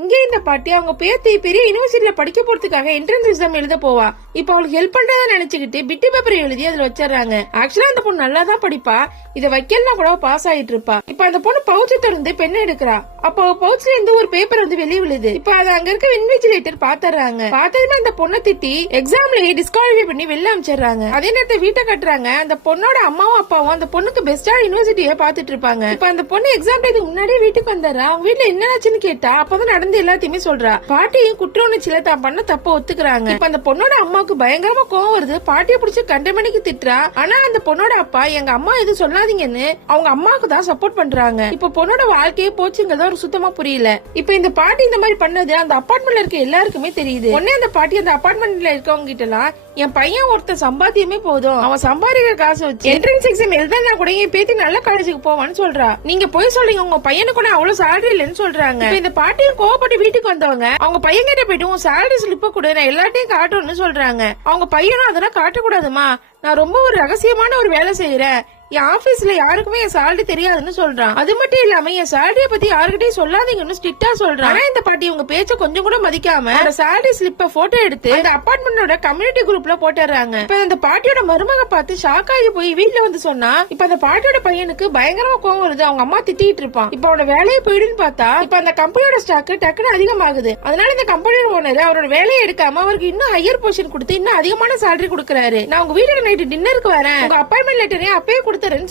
இங்க இந்த பாட்டி அவங்க பேத்தி பெரிய யூனிவர்சிட்டியில படிக்க போறதுக்காக என்ட்ரன்ஸ் எக்ஸாம் எழுத போவா. இப்ப அவளுக்கு ஹெல்ப் பண்றதா நினைச்சுக்கிட்டு பிட்டு பேப்பர் எழுதி அதுல வச்சிடறாங்க. ஆக்சுவலா அந்த பொண்ணு நல்லா தான் படிப்பா, இத வைக்கலாம் கூட பாஸ் ஆயிட்டு இருப்பா. இப்ப அந்த பொண்ணு பவுச்சை திறந்து பெண்ணை எடுக்கிறா. அப்போ பவுச்ல இருந்து ஒரு பேப்பர் வந்து வெளியே விழுது. இப்ப அதை அங்க இருக்க இன்விஜிலேட்டர் பாத்துறாங்க. பார்த்ததுமே அந்த பொண்ணை திட்டி எக்ஸாம்லயே டிஸ்குவாலிஃபை பண்ணி வெளில அமைச்சிடறாங்க. அதே நேரத்தை வீட்டை கட்டுறாங்க. அந்த பொண்ணோட அம்மாவும் அப்பாவும் அந்த பொண்ணுக்கு பெஸ்டான யூனிவர்சிட்டியை பாத்துட்டு இருப்பாங்க. இப்ப அந்த பொண்ணு எக்ஸாம் இதுக்கு முன்னாடியே வீட்டுக்கு வந்துடுறா. அவங்க வீட்டுல என்ன ஆச்சுன்னு கேட்டா அப்பதான் நடந்து எல்லாத்தையுமே சொல்றா. பாட்டியும் குற்ற உணர்ச்சியில தான் பண்ண தப்ப ஒத்துக்கிறாங்க. இப்ப அந்த பொண்ணோட அம்மாவுக்கு பயங்கரமா கோவம் வருது. பாட்டியை பிடிச்சி கண்டமணிக்கு திட்டுறா. ஆனா அந்த பொண்ணோட அப்பா எங்க அம்மா எதுவும் சொல்லாதீங்கன்னு அவங்க அம்மாவுக்கு தான் சப்போர்ட் பண்றாங்க. இப்ப பொண்ணோட வாழ்க்கையே போச்சுங்கிறத ஒரு சுத்தமா புரியல. இப்ப இந்த பாட்டி இந்த மாதிரி பண்ணது அந்த அபார்ட்மெண்ட்ல இருக்க எல்லாருக்குமே தெரியுது. உடனே அந்த பாட்டி அந்த அபார்ட்மெண்ட்ல இருக்கவங்க கிட்ட எல்லாம் என் பையன் ஒருத்தன் சம்பாத்தியமே போதும், அவன் சம்பாதிக்கிற காசு வச்சு என்ட்ரன்ஸ் எக்ஸாம் எழுதுனா கூட என் பேத்தி நல்ல காலேஜுக்கு போவான்னு சொல்றா. நீங்க போய் சொல்றீங்க உங்க பையனுக்கு கூட அவ்வளவு சேலரி இல்லன்னு சொல்றாங்க. இப்ப இந்த பாட்டியும் கோவப்பட்டு வீட்டுக்கு வந்தவங்க அவங்க பையன் கிட்ட போயிட்டு உன் சேலரி ஸ்லிப்ப கூட நான் எல்லாத்தையும் காட்டணும்னு சொல்றாங்க. அவங்க பையனும் அதெல்லாம் காட்டக்கூடாதுமா, நான் ரொம்ப ஒரு ரகசியமான ஒரு வேலை செய்யறேன், என் ஆபீஸ்ல யாருக்குமே என் சேலரி தெரியாதுன்னு சொல்றான். அது மட்டும் இல்லாம என் சேலரிய பத்தி யாருக்கிட்டையும் சொல்லாதீங்கன்னு ஸ்ட்ரிக்டா சொல்றான். ஆனா இந்த பாட்டி உங்க பேச்ச கொஞ்சம் கூட மதிக்காம அந்த சேலரி ஸ்லிப்ப போட்டோ எடுத்து அந்த அபார்ட்மெண்டோட கம்யூனிட்டி குரூப்ல போட்டுறாங்க. இப்ப அந்த பாட்டியோட மருமக பார்த்து ஷாக் ஆகி போய் வீட்டுல வந்து சொன்னா இப்ப அந்த பாட்டியோட பையனுக்கு பயங்கரமா கோவம் வருது. அவங்க அம்மா திட்டிட்டு இருப்பான். இப்ப அவனோட வேலையை போயிடுன்னு பார்த்தா இப்ப அந்த கம்பெனியோட ஸ்டாக் டக்குன்னு அதிகமாகுது. அதனால இந்த கம்பெனியோட ஓனர் அவரோட வேலையை எடுக்காம அவருக்கு இன்னும் ஹையர் பொசிஷன் கொடுத்து இன்னும் அதிகமான சேலரி கொடுக்கறாரு. நான் உங்க வீட்டுக்கு நைட்டு டின்னருக்கு வரேன், உங்க அப்பாயின்மெண்ட் லெட்டரே அப்பயே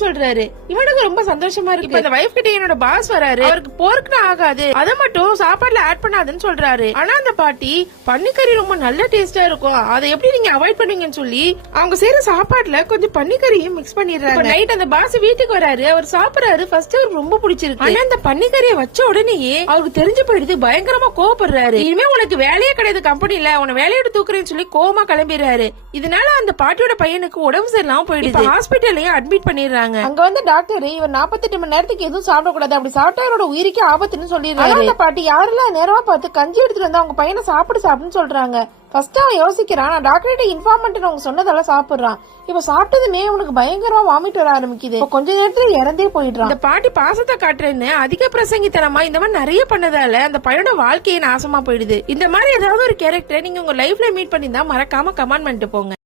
சொல்றாரு. இவனுக்கு ரொம்ப சந்தோஷமா இருக்கு. இந்த வைஃப் கிட்ட என்னோட பாஸ் வராரு, அவருக்கு போர்க்குன்னு ஆகாது, அத மட்டும் சாப்பாடுல ஆட் பண்ணாதுன்னு சொல்றாரு. ஆனா அந்த பாட்டி பன்னிக்கறி ரொம்ப நல்ல டேஸ்டா இருக்கும், அதை எப்படி நீங்க அவாய்ட் பண்ணுவீங்கன்னு சொல்லி அவங்க செய்யற சாப்பாடுல கொஞ்சம் பன்னிக்கறியும் மிக்ஸ் பண்ணிடுறாங்க. நைட் அந்த பாஸ் வீட்டுக்கு வராரு, அவர் சாப்பிடறாரு. ஃபர்ஸ்ட் அவருக்கு ரொம்ப பிடிச்சிருக்கு. ஆனா அந்த பன்னிக்கறியை வச்ச உடனேயே அவருக்கு தெரிஞ்சு போயிடுது. பயங்கரமா கோவப்படுறாரு. இனிமே உனக்கு வேலையே கிடையாது கம்பெனில, உன வேலையோட தூக்குறேன்னு சொல்லி கோவமா கிளம்பிடுறாரு. இதனால அந்த பாட்டியோட பையனுக்கு உடம்பு சரியில்லாம போயிடுது. ஹாஸ்பிட்டல்லையும் அட்மிட் பண்ணிடுறாங்க. அங்க வந்து டாக்டர் இவர் 48 மணி நேரத்துக்கு எதுவும் சாப்பிடக்கூடாது, அப்படி சாப்பிட்டா அவரோட உயிருக்கு ஆபத்துன்னு சொல்லிடுறாரு. அந்த பாட்டி யாரெல்லாம் நேரமா பார்த்து கஞ்சி எடுத்துட்டு வந்து அவங்க பையனை சாப்பிடுன்னு சொல்றாங்க. ஃபர்ஸ்ட் அவன் யோசிக்கிறான், நான் டாக்டர்கிட்ட இன்ஃபார்ம் பண்ணிட்டு அவங்க சொன்னதெல்லாம் சாப்பிடுறான். இப்ப சாப்பிட்டதுமே அவனுக்கு பயங்கரமா வாமிட் வர ஆரம்பிக்குது. கொஞ்ச நேரத்துல இறந்தே போயிடுறான். இந்த பாட்டி பாசத்தை காட்டுறேன்னு அதிக பிரசங்கித்தனமா இந்த மாதிரி நிறைய பண்ணதால அந்த பையனோட வாழ்க்கையை நாசமா போயிடுது. இந்த மாதிரி ஏதாவது ஒரு கேரக்டர் நீங்க உங்க லைஃப்ல மீட் பண்ணி தான் மறக்காம கமெண்ட் பண்ணிட்டு போங்க.